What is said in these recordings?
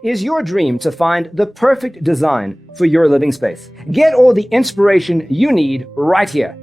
Is your dream to find the perfect design for your living space? Get all the inspiration you need right here.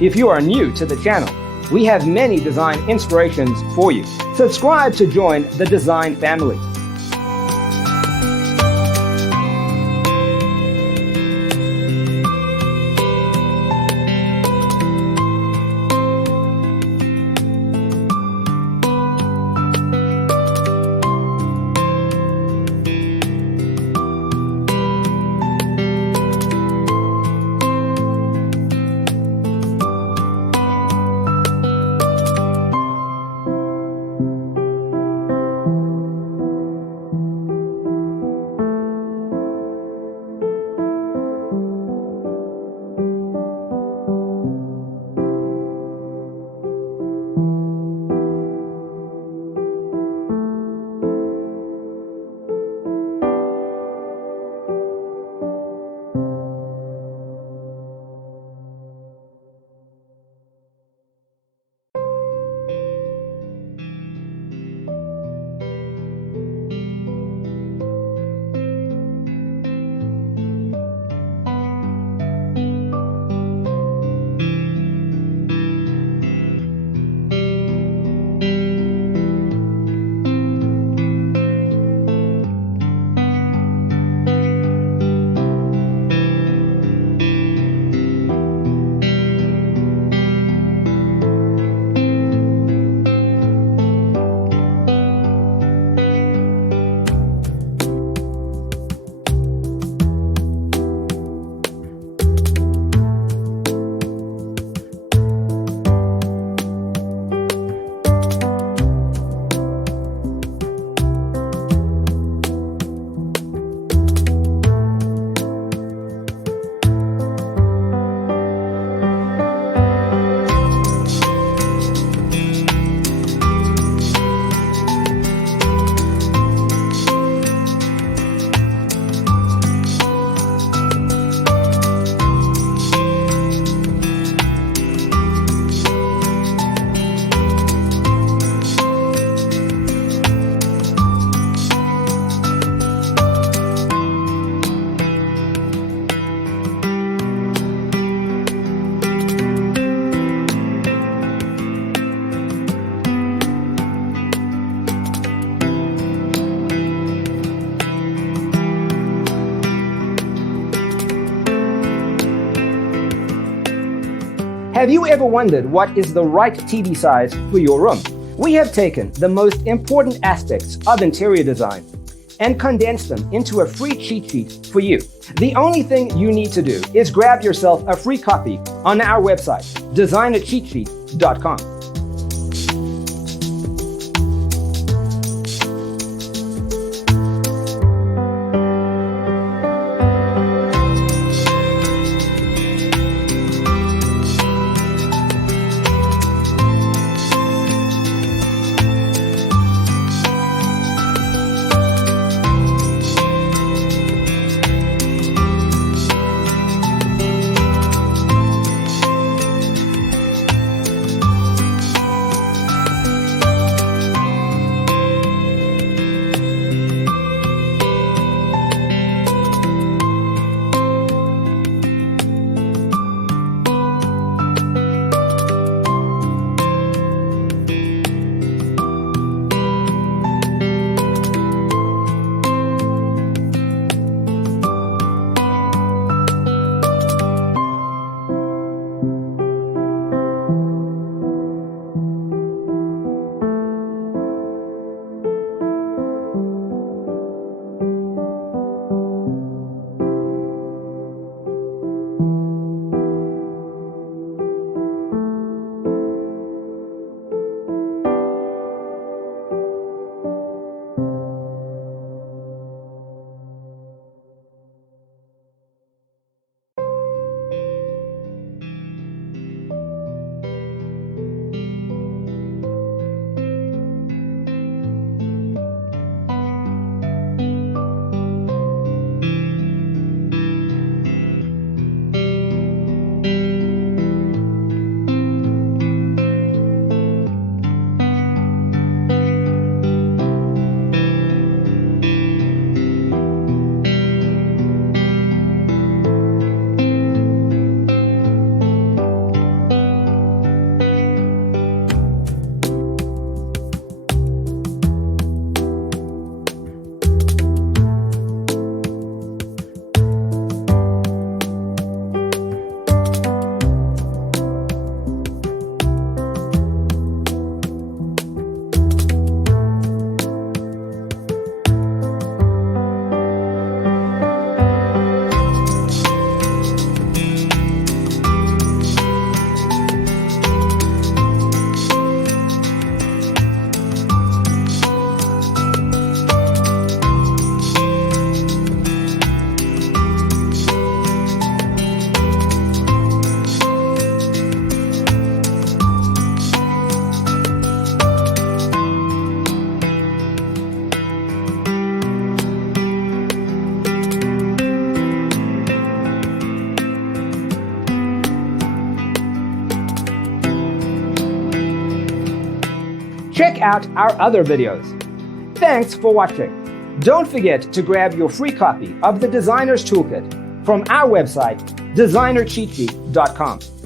If you are new to the channel, we have many design inspirations for you. Subscribe to join the design family. Have you ever wondered what is the right TV size for your room? We have taken the most important aspects of interior design and condensed them into a free cheat sheet for you. The only thing you need to do is grab yourself a free copy on our website, designercheatsheet.com. Check out our other videos. Thanks for watching. Don't forget to grab your free copy of the Designer's Toolkit from our website, designercheatsheet.com.